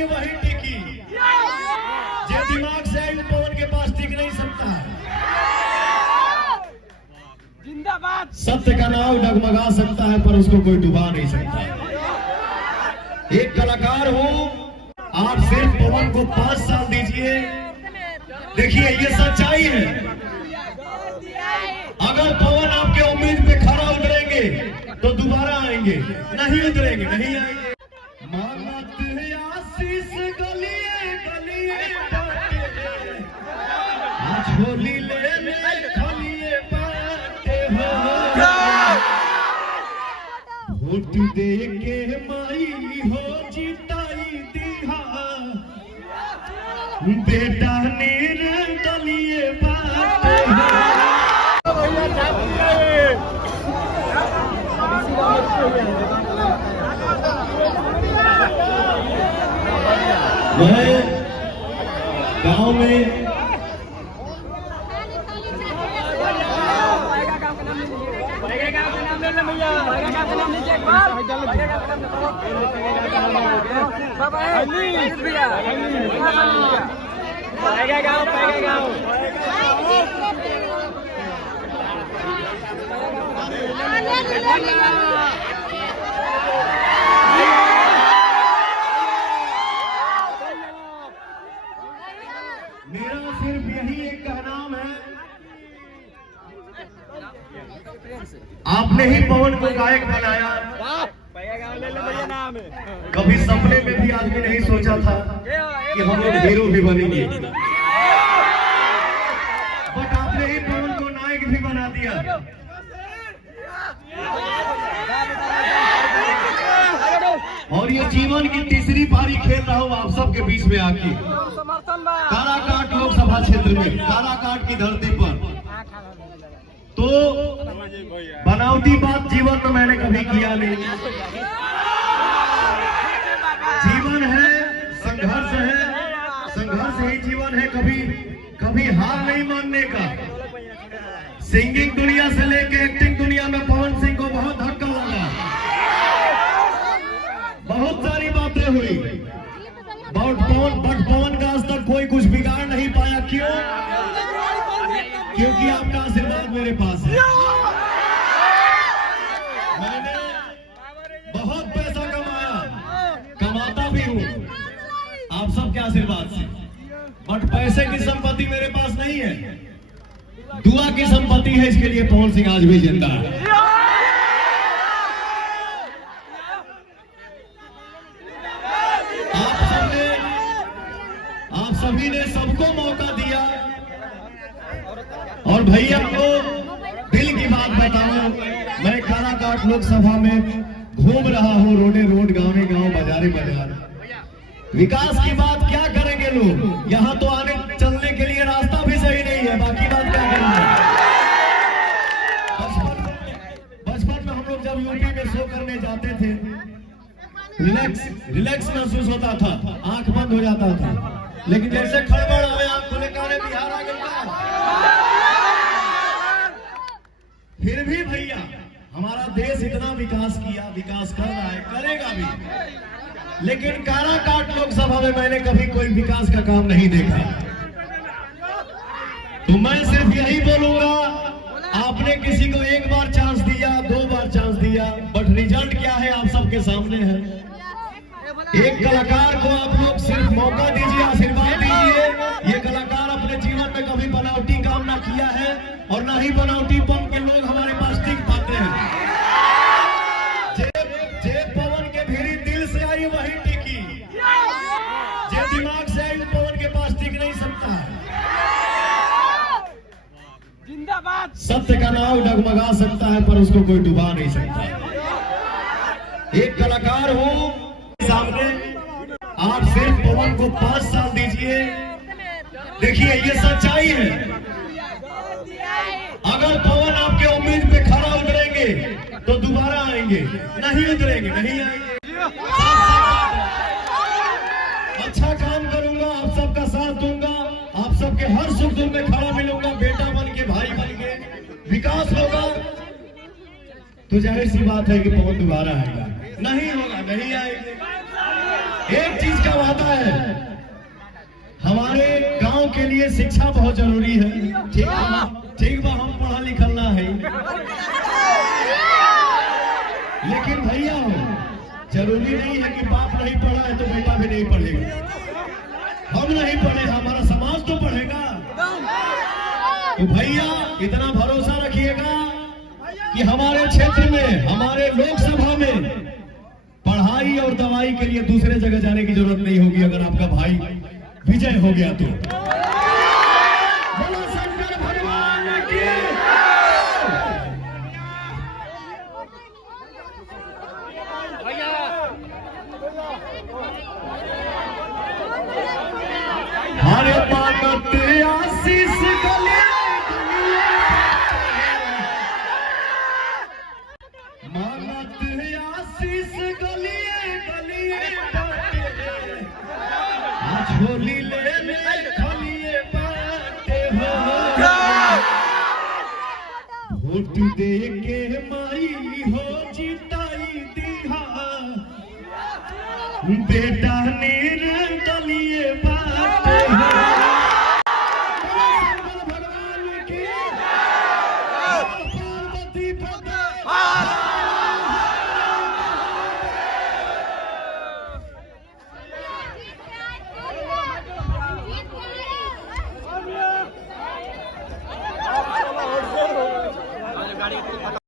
आई वही टिकी, जो दिमाग से आई पवन के पास टिक नहीं सकता है। जिंदाबाद। सत्य का नाव डगमगा सकता है पर उसको कोई डुबा नहीं सकता। एक कलाकार हूं, आप सिर्फ पवन को 5 साल दीजिए। देखिए ये सच्चाई है, अगर पवन आपके उम्मीद पे खरा उतरेंगे तो दोबारा आएंगे, नहीं उतरेंगे नहीं आएंगे। मानत आशीष गलिए गलिए झोली ले खलिए बाटे हो, वोट दे के माई हो जिताई दिहा बेटा निर्दलीय बाटे हो। मैं गांव में मेरा सिर्फ यही एक कहनाम है, आपने ही पवन को गायक बनाया। कभी सपने में भी आदमी नहीं सोचा था कि हम लोग हीरो भी बनेंगे, बट आपने ही पवन को नायक भी बना दिया। और ये जीवन की तीसरी पारी खेल रहा हूँ आप सबके बीच में आके, काराकाट लोकसभा क्षेत्र में, काराकाट की धरती पर। तो बनावटी बात जीवन में मैंने कभी किया नहीं। जीवन है, संघर्ष है, संघर्ष ही जीवन है। कभी हार नहीं मानने का। सिंगिंग दुनिया से लेके एक्टिंग दुनिया में पवन सिंह को बहुत धक्का लगा, बहुत सारी बातें हुई, बट पवन का आज तक कोई कुछ बिगाड़ नहीं पाया। क्यों? क्योंकि आपका आशीर्वाद मेरे पास है। मैंने बहुत पैसा कमाया, कमाता भी हूँ आप सबके आशीर्वाद से, बट पैसे की संपत्ति मेरे पास नहीं है, दुआ की संपत्ति है। इसके लिए पवन सिंह आज भी जिंदा है। आप सभी ने सबको मौका दिया। और भैया को दिल की बात बताऊं, मैं काराकाट लोकसभा में घूम रहा हूं, रोडे रोड, गांव गांव, बाजारे बाजार। विकास की बात क्या करेंगे लोग? यहाँ तो आने चलने के लिए रास्ता भी सही नहीं है, बाकी बात क्या करेंगे? बचपन में हम लोग जब यूपी में शो करने जाते थे, रिलैक्स महसूस होता था, आंख बंद हो जाता था। लेकिन जैसे खड़बड़ आवे आंख खुले कारे बिहार आ गया। फिर भी भैया हमारा देश इतना विकास किया, विकास कर रहा है, करेगा भी। लेकिन काराकाट लोकसभा में मैंने कभी कोई विकास का काम नहीं देखा। तो मैं सिर्फ यही बोलूंगा, आपने किसी को 1 बार चांस दिया, 2 बार चांस दिया, बट रिजल्ट क्या है आप सबके सामने है। एक कलाकार को आप लोग सिर्फ मौका दीजिए, आशीर्वाद दीजिए। ये कलाकार अपने जीवन में कभी बनावटी काम ना किया है और ना ही बनावटी बन के लोग हमारे पास टिक पाते हैं। जे पवन के भेरी दिल से आई वही टिकी, जे दिमाग से आई पवन के पास टिक नहीं सकता है। जिंदाबाद। सत्य का नाव डगमगा सकता है पर उसको कोई डुबा नहीं सकता। एक कलाकार हूं, सामने आप सिर्फ पवन को 5 साल दीजिए। देखिए ये सच्चाई है, अगर पवन आपके उम्मीद पे खरा उतरेंगे तो दोबारा आएंगे, नहीं उतरेंगे नहीं आएंगे। अच्छा काम करूंगा, आप सबका साथ दूंगा, आप सबके हर सुख दुख में खड़ा मिलूंगा, बेटा बन के, भाई बन के। विकास होगा तो जाहिर सी बात है कि पवन दोबारा आएगा, नहीं होगा नहीं आएंगे। एक चीज का वादा है हमारे गांव के लिए शिक्षा बहुत जरूरी है। ठीक बा, हम पढ़ा लिखल ना है, लेकिन भैया जरूरी नहीं है कि बाप नहीं पढ़ा है तो बेटा भी नहीं पढ़ेगा। हम नहीं पढ़े, हमारा समाज तो पढ़ेगा। तो भैया इतना भरोसा रखिएगा कि हमारे क्षेत्र में, हमारे लोकसभा में पढ़ाई और दवाई के लिए दूसरे जगह जाने की जरूरत नहीं होगी अगर आपका भाई विजय हो गया तो। बोलो शंकर भगवान की। हरे पागत आशीष गले मानत आशीष गलिए गलिए झोली ले खलिए बाटे हो। वोट दे के माई हो जिताई दिहा बेटा ने